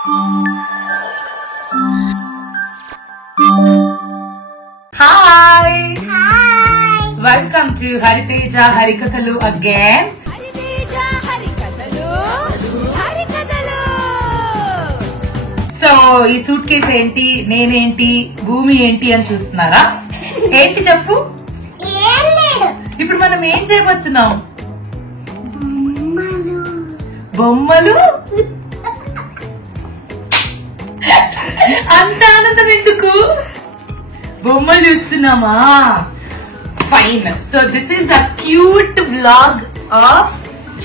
Hi! Welcome to Hariteja Harikathalu again. Hariteja Harikathalu. So ఈ suit case ఏంటి, నేనేంటి, భూమి ఏంటి అని చూస్తున్నారా? ఏంటి చెప్పు. ఇప్పుడు మనం ఏం చేయబోతున్నాం? బొమ్మలు. అంత ఆనందం ఎందుకు? బొమ్మలు చూస్తున్నామా? Fine. So this is a cute vlog of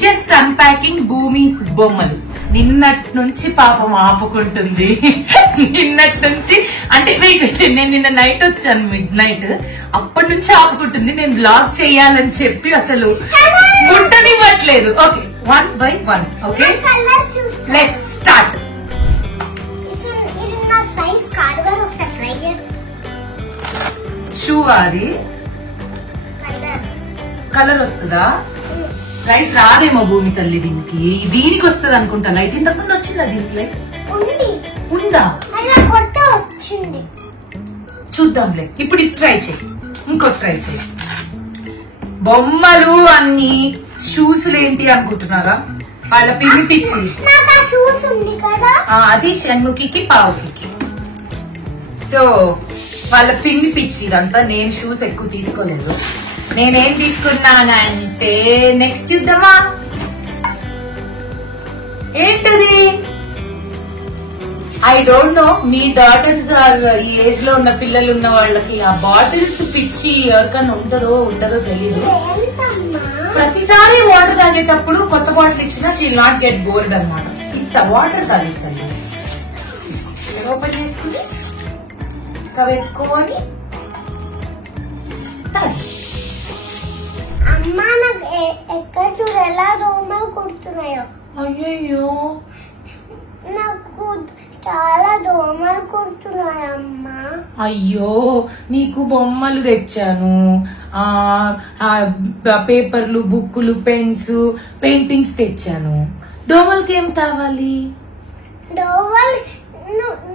just unpacking Bhoomi's బొమ్మలు. నిన్నటి నుంచి పాపం ఆపుకుంటుంది. నిన్నటి నుంచి అంటే నేను నిన్న నైట్ వచ్చాను, మిడ్ నైట్. అప్పటి నుంచి ఆపుకుంటుంది. నేను బ్లాగ్ చేయాలని చెప్పి అసలు ముట్టనివ్వట్లేదు. Okay, 1 by 1. Okay, let's start. Shoe అది కలర్ వస్తుందా? లైట్ రాదేమో భూమి తల్లి దీనికి. దీనికి వస్తుంది అనుకుంటా లైట్. ఇంతకుముందు వచ్చిందా దీనికి లైట్? ఉందా? చూద్దాంలే. ఇప్పుడు ఇది ట్రై చేయి, ఇంకోటి ట్రై చేయి. బొమ్మలు అన్ని షూస్లు ఏంటి అనుకుంటున్నారా? వాళ్ళ పిలిపించి అది షణ్ముఖికి పావుకి. సో వాళ్ళ పిండి పిచ్చి ఇదంతా. నేను షూస్ ఎక్కువ తీసుకోలేదు. నేనేం తీసుకున్నానంటే నెక్స్ట్ చూద్దామా ఏంటది. ఐ డోంట్ నో మీ డాటర్స్ ఆర్ ఈ ఏజ్ లో ఉన్న పిల్లలు ఉన్న వాళ్ళకి ఆ బాటిల్స్ పిచ్చి ఎవరికన్నా ఉండదో తెలీదు. ప్రతిసారి వాటర్ తాగేటప్పుడు కొత్త బాటిల్ ఇచ్చినా she will not get bored అనమాట. ఇస్తా, వాటర్ తాగిస్తాను. ఓపెన్ చేసుకుని కవెత్తుకొని అమ్మా నాకు ఎక్కడ చూడు ఎలా దోమలు కుడుతున్నాయో. అయ్యో నాకు చాలా దోమలు కుడుతున్నాయి అమ్మా. అయ్యో నీకు బొమ్మలు తెచ్చాను, పేపర్లు, బుక్కులు, పెన్స్, పెయింటింగ్స్ తెచ్చాను. దోమలకి ఏం కావాలి?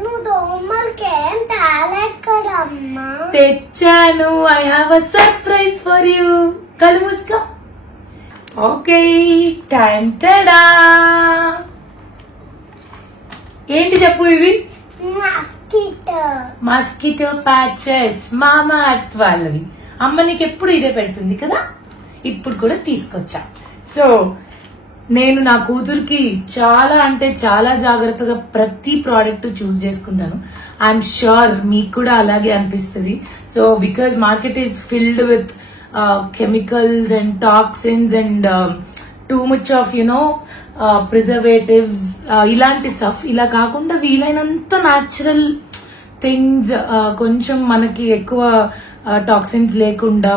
నువ్వు దోమలకి ఏం తాలేదు కదా అమ్మా. తెచ్చాను. I have a surprise for you. కళ్ళు మూసుకో. ఓకే, టంటడా. ఏంటి చెప్పు ఇవి? మస్కిటో ప్యాచెస్, మామా అర్త్ వాళ్ళవి. అమ్మ నీకు ఎప్పుడు ఇదే పెడుతుంది కదా, ఇప్పుడు కూడా తీసుకొచ్చా. సో నేను నా కూతురికి చాలా అంటే చాలా జాగ్రత్తగా ప్రతి ప్రోడక్ట్ చూస్ చేసుకుంటాను. ఐఎమ్ ష్యూర్ మీకు కూడా అలాగే అనిపిస్తుంది. So because market is filled with chemicals and toxins and too much of preservatives, ఇలాంటి స్టఫ్. ఇలా కాకుండా వీలైనంత న్యాచురల్ థింగ్స్, కొంచెం మనకి ఎక్కువ టాక్సిన్స్ లేకుండా,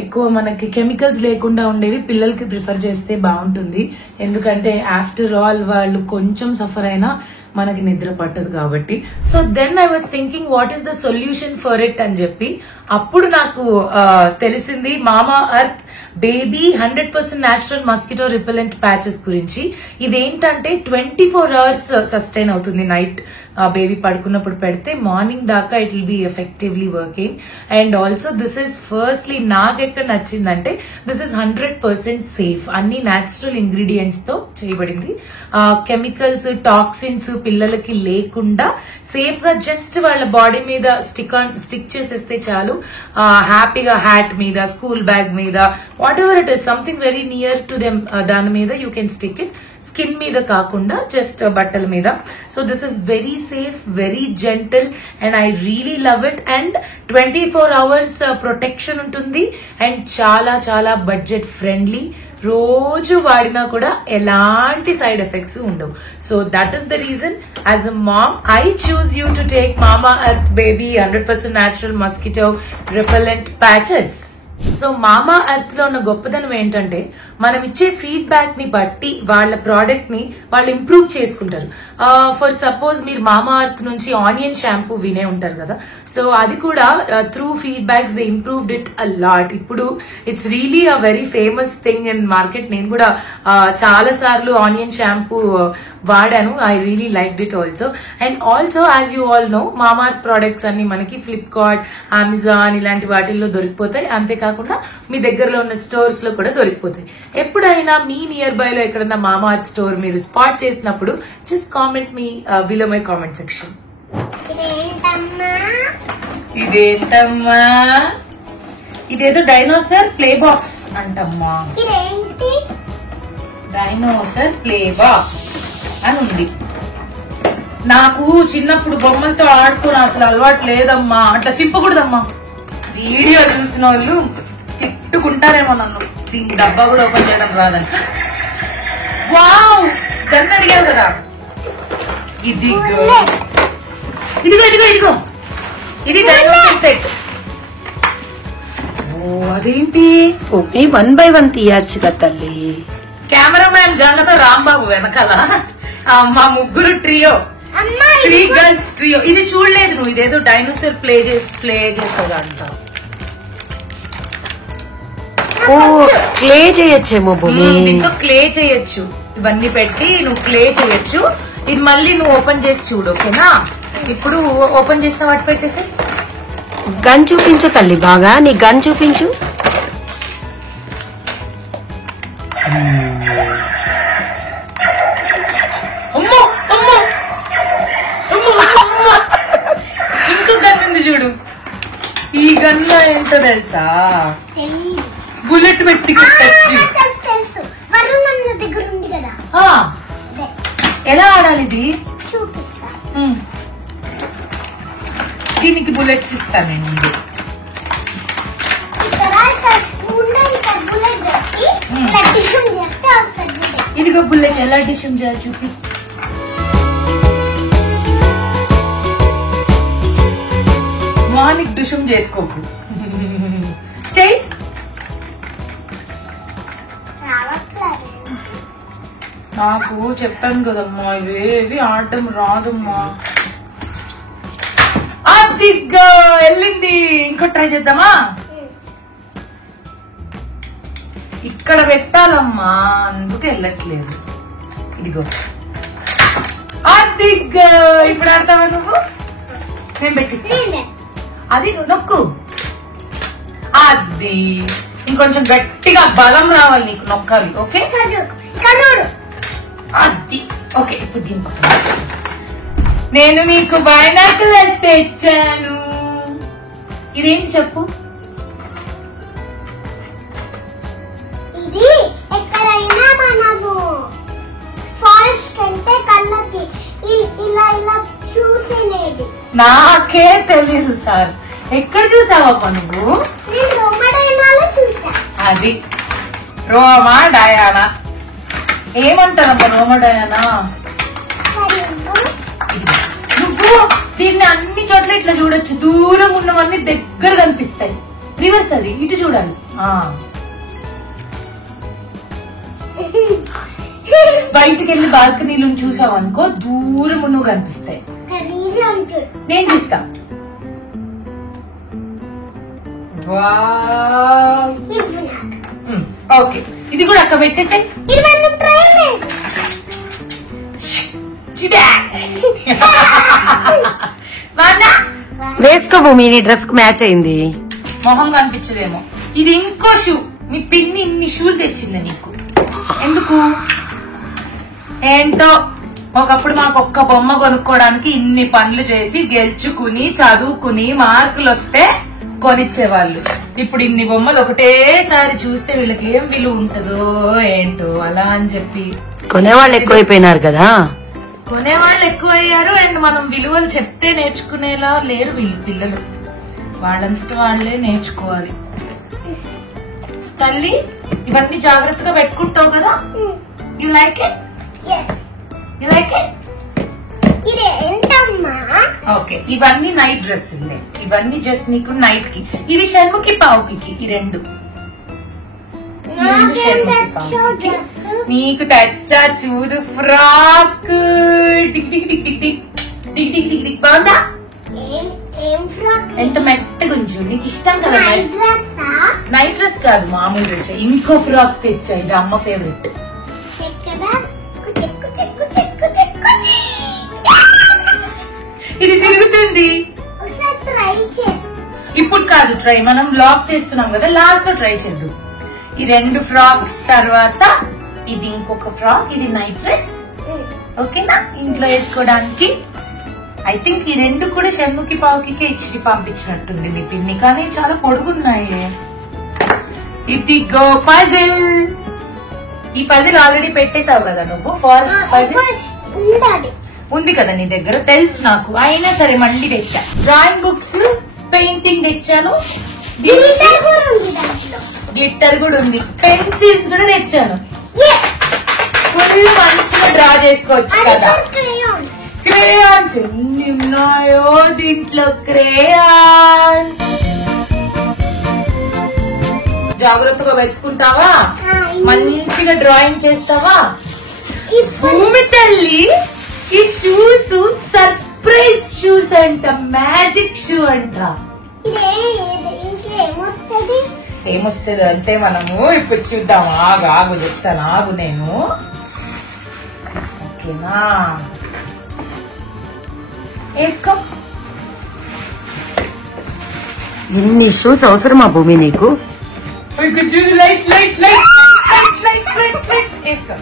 ఎక్కువ మనకి కెమికల్స్ లేకుండా ఉండేవి పిల్లలకి ప్రిఫర్ చేస్తే బాగుంటుంది. ఎందుకంటే ఆఫ్టర్ ఆల్ వాళ్ళు కొంచెం సఫర్ అయినా మనకి నిద్ర పట్టదు కాబట్టి. So then I was thinking what is the solution for it అని చెప్పి అప్పుడు నాకు తెలిసింది Mamaearth baby 100% natural mosquito repellent patches గురించి. ఇదేంటంటే 24 hours సస్టైన్ అవుతుంది. నైట్ బేబీ పడుకున్నప్పుడు పెడితే మార్నింగ్ దాకా it will be effectively working. And also this is firstly నాకెక్కడ నచ్చిందంటే దిస్ ఇస్ 100% సేఫ్. అన్ని న్యాచురల్ ఇంగ్రీడియంట్స్ తో చేయబడింది. కెమికల్స్, టాక్సిన్స్ పిల్లలకి లేకుండా సేఫ్ గా జస్ట్ వాళ్ళ బాడీ మీద స్టిక్ చేసేస్తే చాలు. హ్యాపీగా హ్యాట్ మీద, స్కూల్ బ్యాగ్ మీద, what ever it is, something very near to them, దాని మీద you can stick it. Skin మీద కాకుండా జస్ట్ బట్టల మీద. So this is very safe, very gentle and I really love it. And 24 hours protection ఉంటుంది and చాలా చాలా budget friendly. రోజు వాడినా కూడా ఎలాంటి సైడ్ ఎఫెక్ట్స్ ఉండవు. So that is the reason as a mom I choose you to take మామా earth baby 100% natural mosquito repellent patches. So మామా అర్త్ లో ఉన్న గొప్పదనం ఏంటంటే మనం ఇచ్చే ఫీడ్బ్యాక్ ని బట్టి వాళ్ళ ప్రోడక్ట్ ని వాళ్ళు ఇంప్రూవ్ చేసుకుంటారు. ఫర్ సపోజ్ మీరు మామా అర్త్ నుంచి ఆనియన్ షాంపూ వినే ఉంటారు కదా, సో అది కూడా through feedbacks they improved it a lot. ఇప్పుడు it's really a very famous thing in market. నేను కూడా చాలా సార్లు ఆనియన్ షాంపూ వాడాను. I really liked it also. And also as you all know, Mamaearth products అన్ని మనకి ఫ్లిప్కార్ట్, అమెజాన్ ఇలాంటి వాటిల్లో దొరికిపోతాయి. అంతేకాకుండా మీ దగ్గరలో ఉన్న స్టోర్స్ లో కూడా దొరికిపోతాయి. ఎప్పుడైనా మీ నియర్ బై లో ఎక్కడన్నా మామా అర్త్ స్టోర్ మీరు స్పాట్ చేసినప్పుడు జస్ట్ కామెంట్ మీ బిలో మై కామెంట్ సెక్షన్. ఇదేంటమ్మా? ఇదేదో డైనోసర్ ప్లే బాక్స్ అంటమ్మా. డైనోసర్ ప్లే బాక్స్ అని ఉంది. నాకు చిన్నప్పుడు బొమ్మలతో ఆడుకుని అసలు అలవాటు లేదమ్మా. అట్లా చింపకూడదమ్మా. వీడియో చూసిన వాళ్ళు తిట్టుకుంటారేమో నన్ను. దీని డబ్బా కూడా ఓపెన్ చేయడం రాదని. వావ్, గన్ అడిగావు కదా. ఇదిగో ఇదిగో ఇదిగో ఇదిగో, ఇది డైనోసర్ సెట్. ఓ అదేంటి? 1 by 1 తీయచ్చుగా తల్లి. కెమెరామ్యాన్ గంగతో రాంబాబు వెనకాల మా ముగ్గురు ట్రియో, 3 గర్ల్స్ ట్రియో. ఇది చూడలేదు నువ్వు? ఇదేదో డైనోసర్ ప్లే చేసేదంట. ఓ క్లే చేయొచ్చేమో భూమి. దీంతో క్లే చేయొచ్చు. ఇవన్నీ పెట్టి నువ్వు క్లే చేయొచ్చు. ఇది మళ్ళీ నువ్వు ఓపెన్ చేసి చూడు, ఓకేనా? ఇప్పుడు ఓపెన్ చేసిన వాటి పెట్టేసి గన్ చూపించు తల్లి. బాగా నీ గన్ చూపించు. ఇంకో గన్ ఉంది చూడు. ఈ గన్ లో ఏంటో తెలుసా? బుల్లెట్ పెట్టి కొట్టచ్చు. ఎలా ఆడాలి ఇది? దీనికి బుల్లెట్స్ ఇస్తాను నేను. ఇదిగో బుల్లెట్ ఎలా డిష్యూమ్ చేయాలి చూపి. మార్నింగ్ డిష్యూమ్ చేసుకోకు. చెయ్యి. నాకు చెప్పాను కదమ్మా, ఇవేవి ఆడటం రాదమ్మా. అదిగో వెళ్ళింది. ఇంకో ట్రై చేద్దామా? ఇక్కడ పెట్టాలమ్మా, అందుకు వెళ్ళట్లేదు. ఇదిగో అదిగో. ఇప్పుడు ఆడతావా నువ్వు? నేను పెట్టిస్తా. అది నొక్కు. అది ఇంకొంచెం గట్టిగా బలం రావాలి నీకు, నొక్కాలి. ఓకే అది ఓకే. ఇప్పుడు దీని పక్కన నేను నీకు బైనాకులర్స్ తెచ్చాను. ఇదేంటి చెప్పు? ఇది ఎక్కడైనా మనము ఫారెస్ట్ కంటే కళ్ళకి ఇలా ఇలా చూసేది. నాకే తెలీదు సార్. ఎక్కడ చూసావా నువ్వు? నేను రోమడయానాలో చూసా. అది రోమా డయానా. ఏమంటారమ్మా Roma Diana? నువ్వు దీన్ని అన్ని చోట్ల ఇట్లా చూడొచ్చు. దూరం ఉన్నవన్నీ దగ్గర కనిపిస్తాయి. రివర్స్ అది, ఇటు చూడాలి. బయటికి వెళ్ళి బాల్కనీలు చూసావు అనుకో, దూరం ఉన్నవి కనిపిస్తాయి. నేను చూస్తా. ఓకే, ఇది కూడా అక్క పెట్టేసే. వేసుకో భూమి, నీ డ్రెస్ కు మ్యాచ్ అయింది. మొహం కనిపించదేమో. ఇది ఇంకో షూ. మీ పిన్ని ఇన్ని షూలు తెచ్చింది నీకు. ఎందుకు? ఏంటో ఒకప్పుడు మాకు ఒక్క బొమ్మ కొనుక్కోవడానికి ఇన్ని పనులు చేసి గెలుచుకుని చదువుకుని మార్కులు వస్తే కొనిచ్చేవాళ్ళు. ఇప్పుడు ఇన్ని బొమ్మలు ఒకటేసారి చూస్తే వీళ్ళకి ఏం విలువ ఉంటుందో ఏంటో అలా అని చెప్పి కొనేవాళ్ళు ఎక్కువైపోయినారు కదా. కొనేవాళ్ళు ఎక్కువయ్యారు. అండ్ మనం విలువలు చెప్తే నేర్చుకునేలా లేరు వీళ్ళు పిల్లలు. వాళ్ళంతటా వాళ్లే నేర్చుకోవాలి. తల్లి ఇవన్నీ జాగ్రత్తగా పెట్టుకుంటావు కదా? You like it? You like it? Okay, ఇవన్నీ నైట్ డ్రెస్. ఇవన్నీ జస్ట్ నీకు నైట్ కి. ఇది షణ్ముఖి పావుకి. ఈ రెండు రెండు షర్మికి పావుకి. నీకు తెచ్చా చూడు frock. Tick tick tick tick tick tick tick tick tick. బాగుందా? ఎంత మెత్తగా ఉంచు. నీకు ఇష్టం కదా నైట్ డ్రెస్ కాదు, మామూలు డ్రెస్. ఇంకో ఫ్రాక్ తెచ్చా, ఇది అమ్మ ఫేవరెట్. ఇది తిరుగుతుంది. ఇప్పుడు కాదు ట్రై, మనం లాక్ చేస్తున్నాం కదా, లాస్ట్ లో ట్రై చేద్దాం. ఈ రెండు ఫ్రాక్స్ తర్వాత ఇది ఇంకొక ఫ్రాక్, ఇది నైట్ డ్రెస్. ఓకేనా? ఇంట్లో వేసుకోవడానికి. ఐ థింక్ ఈ రెండు కూడా షన్నుకి పావుకి ఇచ్చి పంపించినట్టుంది మీ పిన్ని, కానీ చాలా పొడుగున్నాయి. ఇదిగో పజిల్. ఈ పజిల్ ఆల్రెడీ పెట్టేసావు కదా నువ్వు. ఫారెస్ట్ పజిల్ ఉంది కదా నీ దగ్గర, తెలుసు నాకు. అయినా సరే మళ్ళీ తెచ్చా. డ్రాయింగ్ బుక్స్, పెయింటింగ్ తెచ్చాను, గ్లిట్టర్ కూడా ఉంది, పెన్సిల్స్ కూడా తెచ్చాను. ఫుల్ మంచిగా డ్రా చేసుకోవచ్చు కదా. క్రేయాన్స్ ఎన్ని ఉన్నాయో దీంట్లో. క్రేయాన్ జాగ్రత్తగా పెట్టుకుంటావా? మంచిగా డ్రాయింగ్ చేస్తావా? భూమి తల్లి ఈ షూస్ సర్ప్రైజ్ షూస్ అంట, మ్యాజిక్ షూ అంట. ఏమొస్తుంది అంటే మనము ఇప్పుడు చూద్దాం. ఆగు చెప్తాను, ఆగు నేను. ఓకేనా? వేసుకో. ఇన్ని షూస్ అవసరమా భూమి నీకు? Light light light light light light light వేసుకో.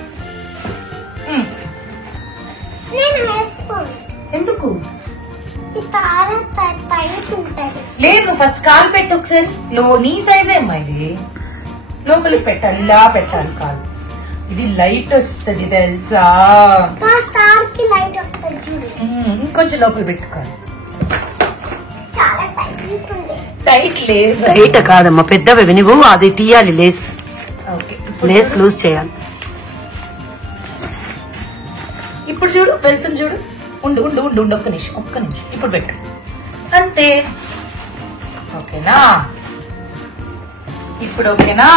ఎందుకు లేదు? ఫస్ట్ కాలు పెట్టు ఒకసారి. నీ సైజ్ ఏమ్మా ఇది? లోపలికి పెట్టాలి, ఇలా పెట్టాలి కాలు. ఇది లైట్ వస్తుంది తెలుసా? ఇంకొంచెం లోపల పెట్టుకోవాలి. టైట్ లేదు. టైట్ కాదమ్మా, పెద్దవి నువ్వు అది తీయాలి. లేస్ లేస్ లూజ్ చేయాలి. ఇప్పుడు చూడు, వెళ్తుంది చూడు. ఉండు ఉండు ఉండు ఉండు, ఒక్క నిమిషం ఒక్క నిమిషం. ఇప్పుడు పెట్టు, అంతే. ఓకేనా? ఇప్పుడు ఓకేనా?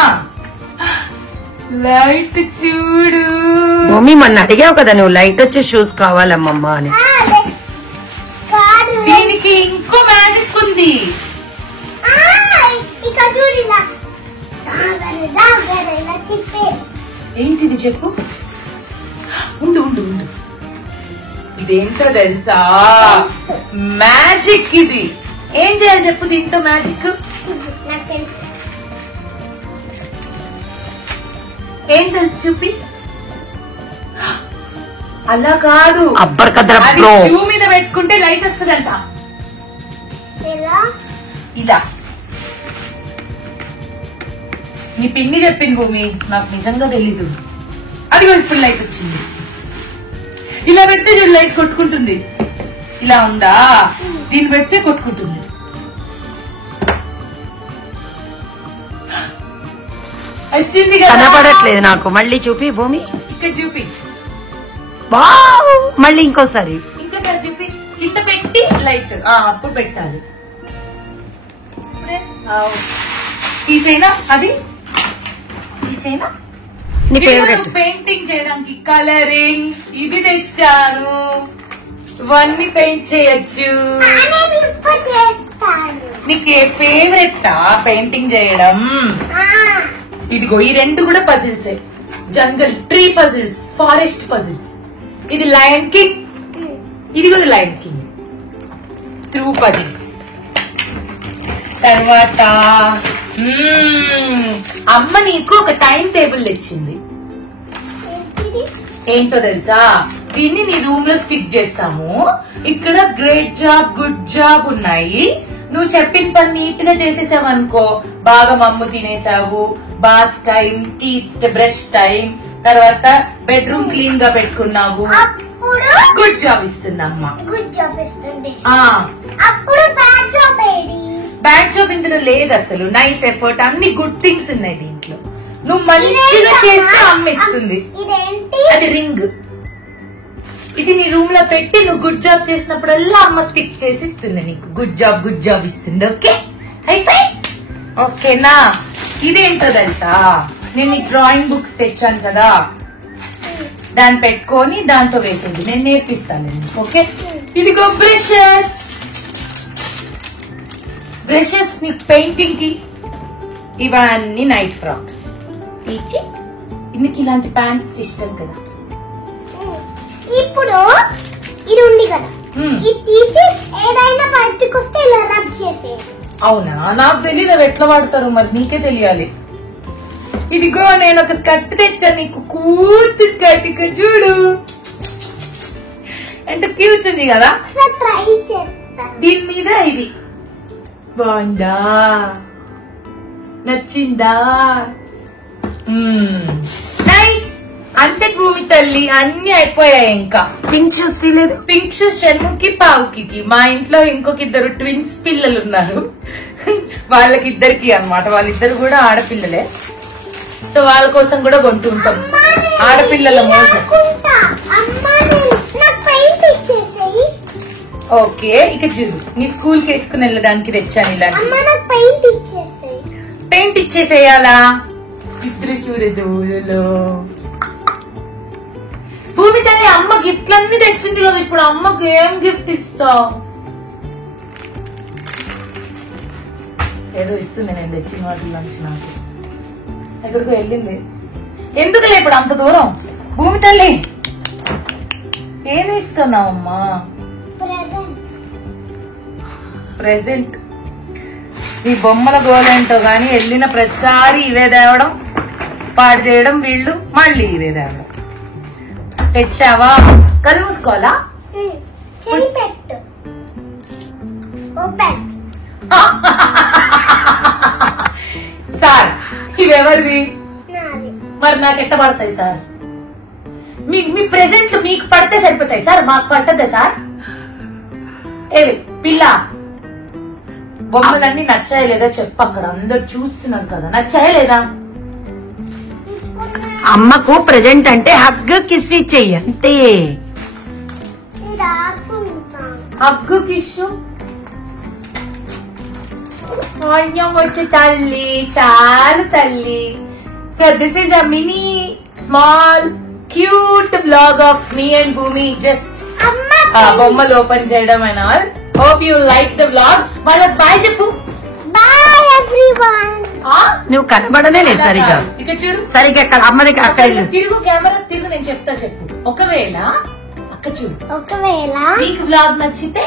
లైట్ చూడు. భూమి మొన్న అడిగావు కదా నువ్వు, లైట్ వచ్చే షూస్ కావాలమ్మమ్మా అని. దీనికి ఇంకో మ్యాజిక్ ఉంది. ఏంటిది చెప్పు? ఉండు ఉండు ఉండు. ఇదేంటో తెలుసా? మ్యాజిక్. ఇది ఏం చేయాలి చెప్పు దీంతో? మ్యాజిక్ ఏం తెలుసు చూపి. అలా కాదు, షూ మీద పెట్టుకుంటే లైట్ వస్తుందంట. ఇదా నీ పిన్ని చెప్పింది భూమి, నాకు నిజంగా తెలీదు. అది ఇప్పుడు లైట్ వచ్చింది. ఇలా పెడితే చూడు లైట్ కొట్టుకుంటుంది. ఇలా ఉందా? దీన్ని పెడితే కొట్టుకుంటుంది. వచ్చింది కదా? కనపడట్లేదు నాకు. మళ్ళీ చూపి భూమి. ఇక్కడ చూపి. మళ్ళీ ఇంకోసారి చూపి. కింద పెట్టి లైట్ అప్పుడు పెట్టాలి. తీసేనా? అది తీసేనా? నీ ఫేవరెట్. పెయింటింగ్ చేయడానికి కలరింగ్ ఇది తెచ్చాను. ఇవన్నీ పెయింట్ చేయొచ్చు. నీకే ఫేవరెట్ పెయింటింగ్ చేయడం? ఇదిగో ఈ రెండు కూడా పజిల్సే. జంగల్ ట్రీ పజిల్స్, ఫారెస్ట్ పజిల్స్. ఇది లయన్ కింగ్, ఇది కూడా లయన్ కింగ్. Through puzzles. తర్వాత అమ్మ నీకు ఒక టైం టేబుల్ తెచ్చింది. ఏంటో తెలుసా? దీన్ని నీ రూమ్ లో స్టిక్ చేస్తాము. ఇక్కడ గ్రేట్ జాబ్, గుడ్ జాబ్ ఉన్నాయి. నువ్వు చెప్పిన పని నీట్ గా చేసేసావు అనుకో, బాగా మమ్ము తినేసావు, bath time, teeth brush time, తర్వాత బెడ్రూమ్ క్లీన్ గా పెట్టుకున్నావు, గుడ్ జాబ్ ఇస్తుంది అమ్మ. బ్యాడ్ జాబ్ ఇందులో లేదు అసలు. నైస్ ఎఫర్ట్, అన్ని గుడ్ థింగ్స్ ఉన్నాయి దీంట్లో. నువ్వు మంచిగా చేస్తే అమ్మ ఇస్తుంది. అది రింగ్. ఇది నీ రూమ్ లో పెట్టి నువ్వు గుడ్ జాబ్ చేసినప్పుడల్లా అమ్మ స్టిక్ చేసి ఇస్తుంది నీకు. గుడ్ జాబ్ ఇస్తుంది. ఓకే అయిపోయి. ఓకేనా? ఇదేంటో తెలుసా? నేను ఈ డ్రాయింగ్ బుక్స్ తెచ్చాను కదా, దాన్ని పెట్టుకొని దాంతో వేసేది నేను నేర్పిస్తాను. ఓకే, ఇదిగో బ్రషెస్. బ్రషెస్ నీ పెయింటింగ్ కి, ఇవన్నీ నైట్ ఫ్రాక్స్ ఇచ్చి ఇందుకు ఇలాంటి ప్యాంట్స్ ఇష్టం కదా. ఇప్పుడు ఇది ఉంది కదా, ఇది తీసి ఏదైనా బయటకు వస్తే ఇలా రబ్ చేసే. అవునా, నాకు తెలియదు అవి ఎట్లా వాడతారు, మరి నీకే తెలియాలి. ఇదిగో నేను ఒక స్కర్ట్ తెచ్చాను నీకు, కూర్తి స్కర్ట్. ఇక్కడ చూడు ఎంత క్యూట్ ఉంది కదా. ట్రై చేస్తా. దీని మీద ఇది బాగుందా, నచ్చిందా? నైస్. అంతే భూమి తల్లి, అన్ని అయిపోయాయి. ఇంకా పింక్ షూస్ తీలేదు. పింక్ షూస్ షణ్ముఖి పావుకి. మా ఇంట్లో ఇంకొక ఇద్దరు ట్విన్స్ పిల్లలు ఉన్నారు, వాళ్ళకిద్దరికి అన్నమాట. వాళ్ళిద్దరు కూడా ఆడపిల్లలే, సో వాళ్ళ కోసం కూడా కొంటూ ఉంటాం. ఆడపిల్లల మోసం. ఓకే, ఇక చూడు నీ స్కూల్ కి వేసుకుని వెళ్ళడానికి తెచ్చాను ఇలాంటి. పెయింట్ ఇచ్చేసేయాలా? ఇద్దరు చూడదు. భూమి తల్లి అమ్మ గిఫ్ట్లన్నీ తెచ్చింది కదా, ఇప్పుడు అమ్మకు ఏం గిఫ్ట్ ఇస్తావు? ఏదో ఇస్తుంది నేను తెచ్చిన వాటిలోంచి. నాకు ఎక్కడికో వెళ్ళింది. ఎందుకులే ఇప్పుడు అంత దూరం. భూమి తల్లి ఏమి ఇస్తున్నావమ్మా? ప్రెజెంట్. ఈ బొమ్మల గోలేంటో గాని వెళ్ళిన ప్రతిసారి ఇవే తేవడం, పాడు చేయడం, వీళ్ళు మళ్ళీ ఇవే తేవడం. తెచ్చావా? కళ్ళు మూసుకోవాలా? సార్ ఇవెవరివి? మరి నాకు ఎట్ట పడతాయి సార్? మీ ప్రెజెంట్లు మీకు పడితే సరిపోతాయి సార్, మాకు పట్టద్దా సార్? ఏవి పిల్ల బొమ్మలన్నీ నచ్చాయి లేదా చెప్పు, అక్కడ అందరు చూస్తున్నారు కదా, నచ్చాయా లేదా? అమ్మకు ప్రెజెంట్ అంటే హగ్ కిస్ చెయ్యి అంతే. హగ్గు కిస్సు వచ్చి తల్లి, చాలు తల్లి. So this is a mini small cute blog of me and Bhumi, just బొమ్మలు ఓపెన్ చేయడం and all. Hope you like the blog. వాళ్ళకి బాయ్ చెప్పు. Bye everyone. నువ్వు కనబడనే లేదు సరిగా. ఇక్కడ చూడు సరిగ్గా అమ్మ దగ్గర అక్క తిరుగు, కెమెరా తిరుగు, నేను చెప్తా చెప్పు. ఒకవేళ అక్క చూడు, ఒకవేళ నీకు బ్లాగ్ నచ్చితే,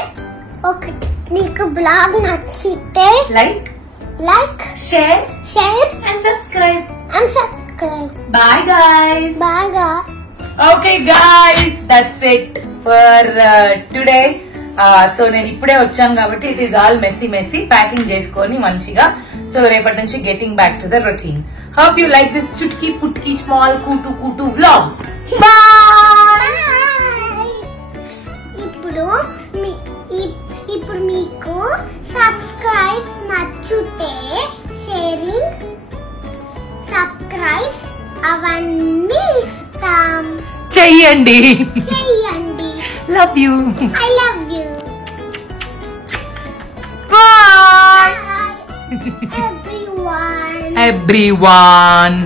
నీకు బ్లాగ్ నచ్చితే like share and subscribe. Bye guys. Bye guys. Okay guys, that's it for today. So నేను ఇప్పుడే వచ్చాను కాబట్టి it is all messy packing చేసుకొని మంచిగా. సో రేపటి నుంచి getting back to the routine. Hope you like this చుట్కీ పుట్కీ స్మాల్ కూటు వ్లాగ్. బాయ్. ఇప్పుడు మీకు సబ్స్క్రైబ్ నచ్చితే షేరింగ్, సబ్స్క్రైబ్ అవన్నీ ఇస్తాం. చెయ్యండి. Love you. I love you. Bye. Bye everyone.